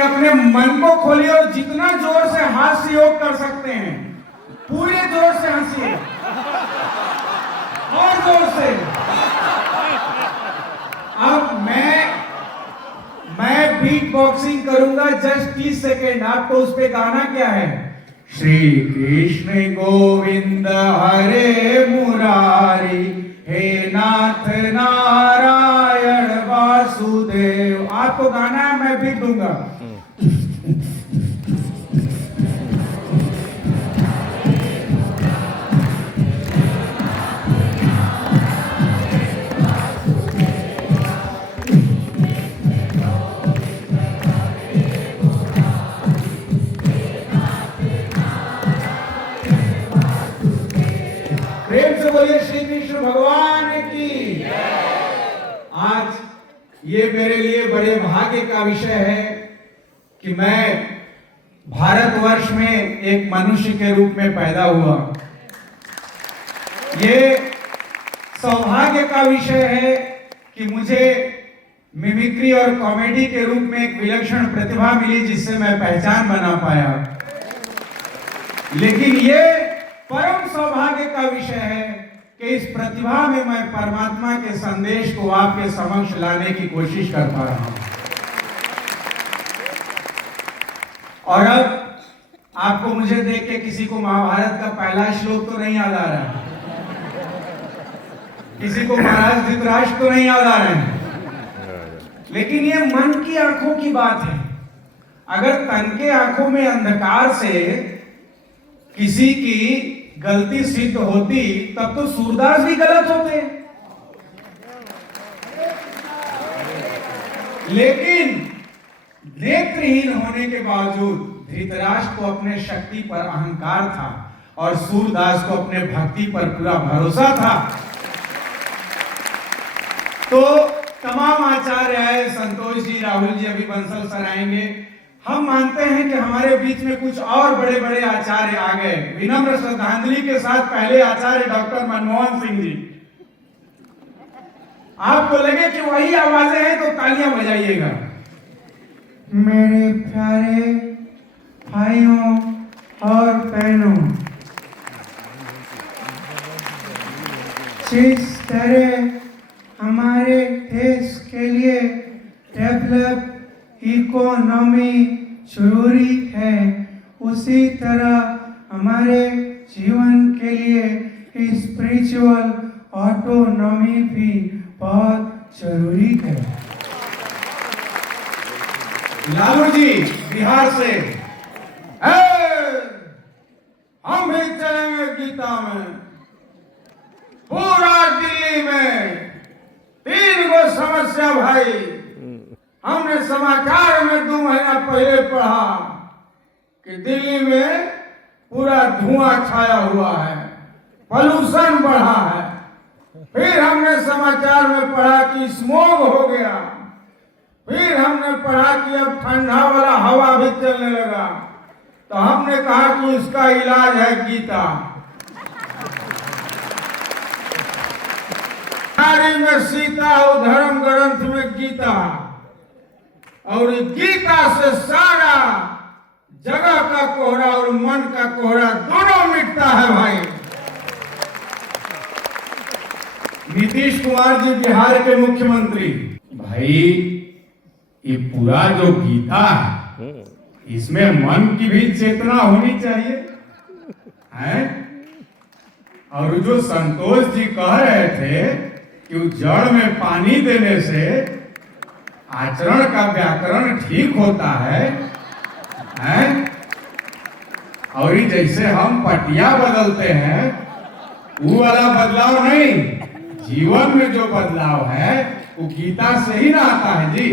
अपने मन को खोलिए और जितना जोर से हास्य योग कर सकते हैं पूरे जोर से हंसिए और जोर से। अब मैं बीट बॉक्सिंग करूंगा जस्ट 30 सेकेंड। आपको उस पे गाना क्या है? श्री कृष्ण गोविंद हरे मुरारी हे नाथ नारायण वासुदेव। आपको गाना है, मैं बीट दूंगा। प्रेम से बोलिए श्री कृष्ण भगवान की। आज ये मेरे लिए बड़े भाग्य का विषय है कि मैं भारतवर्ष में एक मनुष्य के रूप में पैदा हुआ। ये सौभाग्य का विषय है कि मुझे मिमिक्री और कॉमेडी के रूप में एक विलक्षण प्रतिभा मिली जिससे मैं पहचान बना पाया। लेकिन ये परम सौभाग्य का विषय है कि इस प्रतिभा में मैं परमात्मा के संदेश को आपके समक्ष लाने की कोशिश कर पा रहा हूं। और अब आपको मुझे देख के किसी को महाभारत का पहला श्लोक तो नहीं याद आ रहा है, किसी को महाराज धृतराष्ट्र तो नहीं याद आ रहे हैं, लेकिन ये मन की आंखों की बात है। अगर तन के आंखों में अंधकार से किसी की गलती सिद्ध होती तब तो सूरदास भी गलत होते। लेकिन नेत्रहीन होने के बावजूद धृतराष्ट्र को अपने शक्ति पर अहंकार था और सूरदास को अपने भक्ति पर पूरा भरोसा था। तो तमाम आचार्य आए, संतोष जी, राहुल जी, अभी बंसल सर आएंगे। हम मानते हैं कि हमारे बीच में कुछ और बड़े बड़े आचार्य आ गए। विनम्र श्रद्धांजलि के साथ पहले आचार्य डॉक्टर मनमोहन सिंह जी। आपको लगे कि वही आवाजें हैं तो तालियां बजाइएगा। मेरे प्यारे भाइयों और बहनों, जिस तरह हमारे देश के लिए डेवलप इकोनॉमी जरूरी है, उसी तरह हमारे जीवन के लिए स्पिरिचुअल ऑटोनॉमी भी बहुत जरूरी है। लालू जी बिहार से, हम भी चलेंगे गीता में। पूरा दिल्ली में 3 गो समस्या भाई। हमने समाचार में 2 महीना पहले पढ़ा कि दिल्ली में पूरा धुआं छाया हुआ है, पॉल्यूशन बढ़ा है। फिर हमने समाचार में पढ़ा कि स्मोग हो गया। फिर हमने पढ़ा कि अब ठंडा वाला हवा भी चलने लगा। तो हमने कहा कि इसका इलाज है गीता। नारी में सीता और धर्म ग्रंथ में गीता, और गीता से सारा जगह का कोहरा और मन का कोहरा दोनों मिटता है भाई। नीतीश कुमार जी बिहार के मुख्यमंत्री, भाई ये पूरा जो गीता है इसमें मन की भी चेतना होनी चाहिए है। और जो संतोष जी कह रहे थे कि जड़ में पानी देने से आचरण का व्याकरण ठीक होता है? और जैसे हम पटिया बदलते हैं वो वाला बदलाव नहीं, जीवन में जो बदलाव है वो गीता से ही ना आता है जी।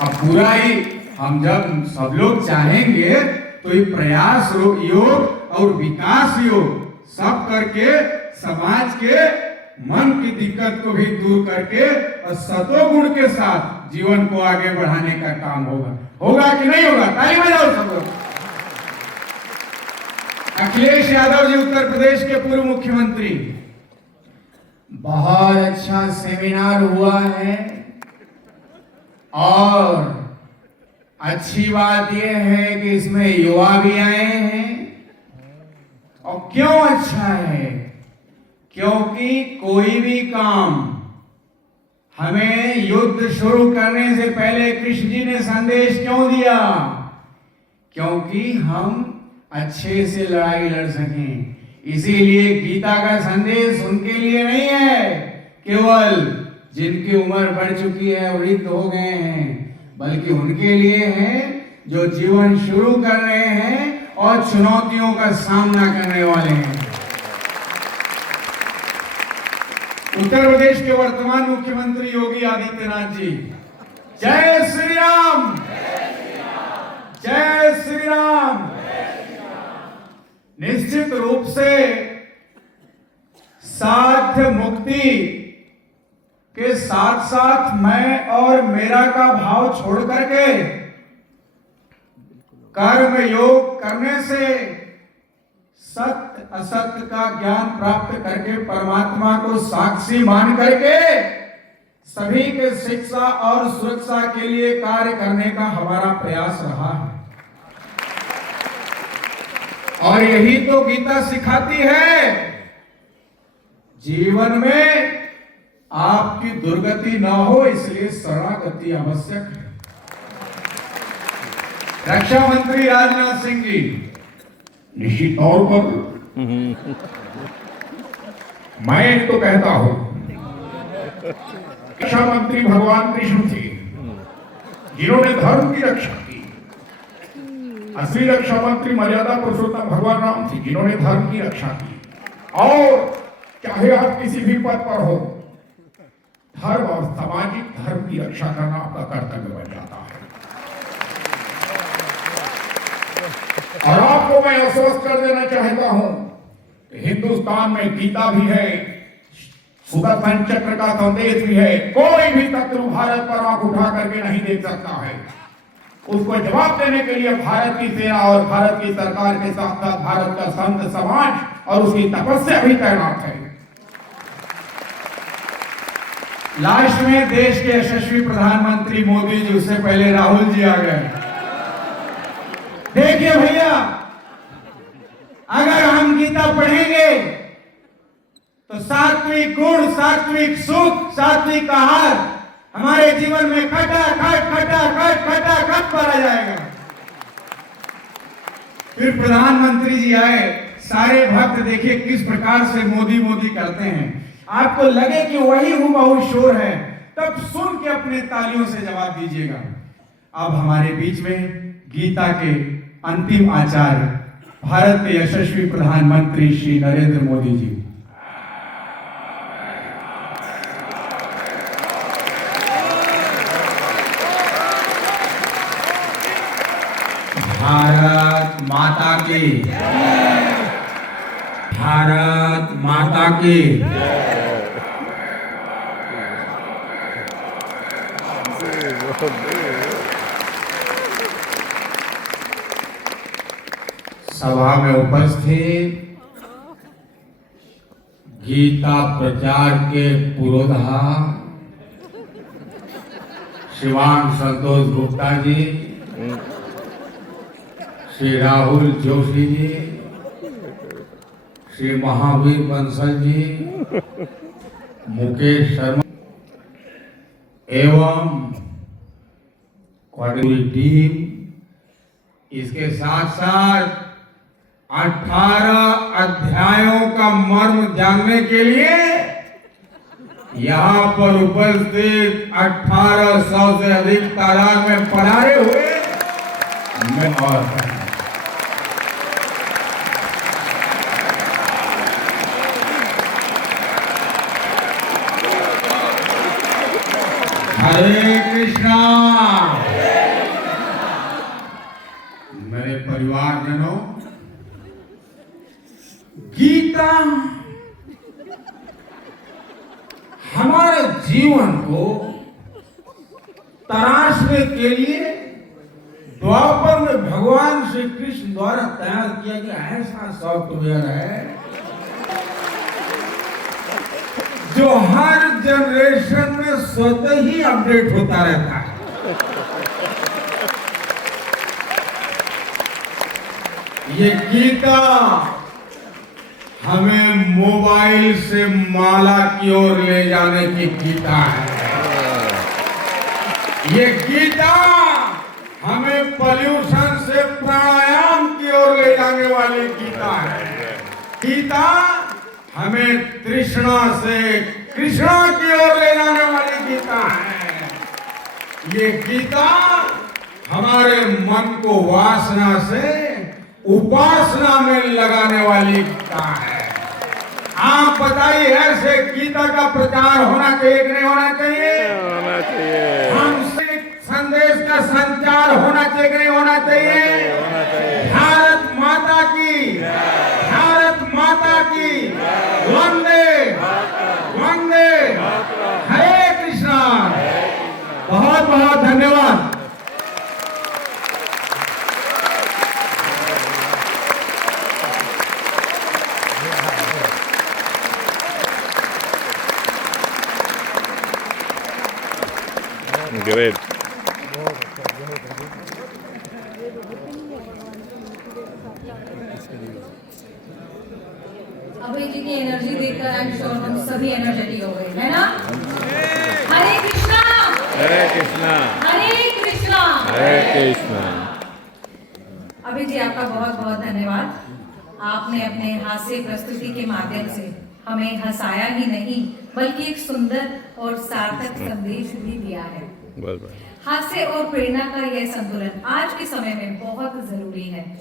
अब पूरा ही हम जब सब लोग चाहेंगे तो ये प्रयास योग और विकास योग सब करके समाज के मन की दिक्कत को भी दूर करके और सतोगुण के साथ जीवन को आगे बढ़ाने का काम होगा कि नहीं होगा? ताली बजाओ सब लोग। अखिलेश यादव जी उत्तर प्रदेश के पूर्व मुख्यमंत्री, बहुत अच्छा सेमिनार हुआ है और अच्छी बात यह है कि इसमें युवा भी आए हैं। और क्यों अच्छा है? क्योंकि कोई भी काम हमें युद्ध शुरू करने से पहले कृष्ण जी ने संदेश क्यों दिया? क्योंकि हम अच्छे से लड़ाई लड़ सकें। इसीलिए गीता का संदेश उनके लिए नहीं है केवल जिनकी उम्र बढ़ चुकी है, वृद्ध हो गए हैं, बल्कि उनके लिए है जो जीवन शुरू कर रहे हैं और चुनौतियों का सामना करने वाले हैं। उत्तर प्रदेश के वर्तमान मुख्यमंत्री योगी आदित्यनाथ जी, जय श्री राम, जय श्री राम। निश्चित रूप से साध्य मुक्ति के साथ साथ मैं और मेरा का भाव छोड़ करके कर्म योग करने से सत्य असत्य का ज्ञान प्राप्त करके परमात्मा को साक्षी मान करके सभी के शिक्षा और सुरक्षा के लिए कार्य करने का हमारा प्रयास रहा है। और यही तो गीता सिखाती है। जीवन में आपकी दुर्गति न हो इसलिए शरणागति आवश्यक है। रक्षा मंत्री राजनाथ सिंह जी, निश्चित तौर पर मैं तो कहता हूं रक्षा मंत्री भगवान कृष्ण थे जिन्होंने धर्म की रक्षा की। असली रक्षा मंत्री मर्यादा पुरुषोत्तम भगवान राम थे जिन्होंने धर्म की रक्षा की। और चाहे आप किसी भी पद पर हो, धर्म और सामाजिक धर्म की रक्षा करना आपका कर्तव्य बन जाता है। और आपको मैं आश्वस्त कर देना चाहता हूं कि हिंदुस्तान में गीता भी है, सुदर्शन चक्र का संदेश भी है। कोई भी शत्रु भारत पर आंख उठा करके नहीं देख सकता है। उसको जवाब देने के लिए भारत की सेना और भारत की सरकार के साथ साथ भारत का संत समाज और उसकी तपस्या भी तैनात है। लास्ट में देश के यशस्वी प्रधानमंत्री मोदी जी, उससे पहले राहुल जी आ गए। देखिए भैया, अगर हम गीता पढ़ेंगे तो सात्विक गुण, सात्विक सुख, सात्विक आहार हमारे जीवन में खटा खट खटा खट खटा खट भरा जाएगा। फिर प्रधानमंत्री जी आए, सारे भक्त देखिए किस प्रकार से मोदी मोदी करते हैं। आपको लगे कि वही हुबहू शोर है, तब सुन के अपने तालियों से जवाब दीजिएगा। अब हमारे बीच में गीता के अंतिम आचार्य, भारत के यशस्वी प्रधानमंत्री श्री नरेंद्र मोदी जी। भारत माता की, भारत माता की। सभा में उपस्थित गीता प्रचार के पुरोधा श्रीमान संतोष गुप्ता जी, श्री राहुल जोशी जी, श्री महावीर बंसल जी, मुकेश शर्मा एवं पूरी टीम, इसके साथ साथ 18 अध्यायों का मर्म जानने के लिए यहाँ पर उपस्थित 1800 से अधिक तादाद में पधारे हुए मैं और हरे कृष्णा। मेरे परिवारजनों, गीता हमारे जीवन को तराशने के लिए द्वापर में भगवान श्री कृष्ण द्वारा तैयार किया गया ऐसा सॉफ्टवेयर है जो हर जनरेशन में स्वतः ही अपडेट होता रहता है। ये गीता हमें मोबाइल से माला की ओर ले जाने की गीता है। ये गीता हमें पॉल्यूशन से प्राणायाम की ओर ले जाने वाली गीता है। गीता हमें तृष्णा से कृष्णा की ओर ले जाने वाली गीता है। ये गीता हमारे मन को वासना से उपासना में लगाने वाली गीता है। आप बताइए, ऐसे गीता का प्रचार होना चाहिए कि नहीं होना चाहिए? होना चाहिए। हमसे संदेश का संचार होना चाहिए कि नहीं होना चाहिए? होना चाहिए। भारत माता की, भारत माता की, वंदे वंदे, हरे कृष्णा। बहुत बहुत धन्यवाद। Great. अभय जी की एनर्जी देखकर आई एम श्योर हम सभी एनर्जेटिक हो गए, है ना? हरे कृष्णा, हरे कृष्णा, हरे कृष्णा, हरे कृष्णा। अभय जी आपका बहुत बहुत धन्यवाद। आपने अपने हास्य प्रस्तुति के माध्यम से हमें हंसाया ही नहीं बल्कि एक सुंदर और सार्थक संदेश भी दिया है। बस बस। हास्य और प्रेरणा का यह संतुलन आज के समय में बहुत जरूरी है।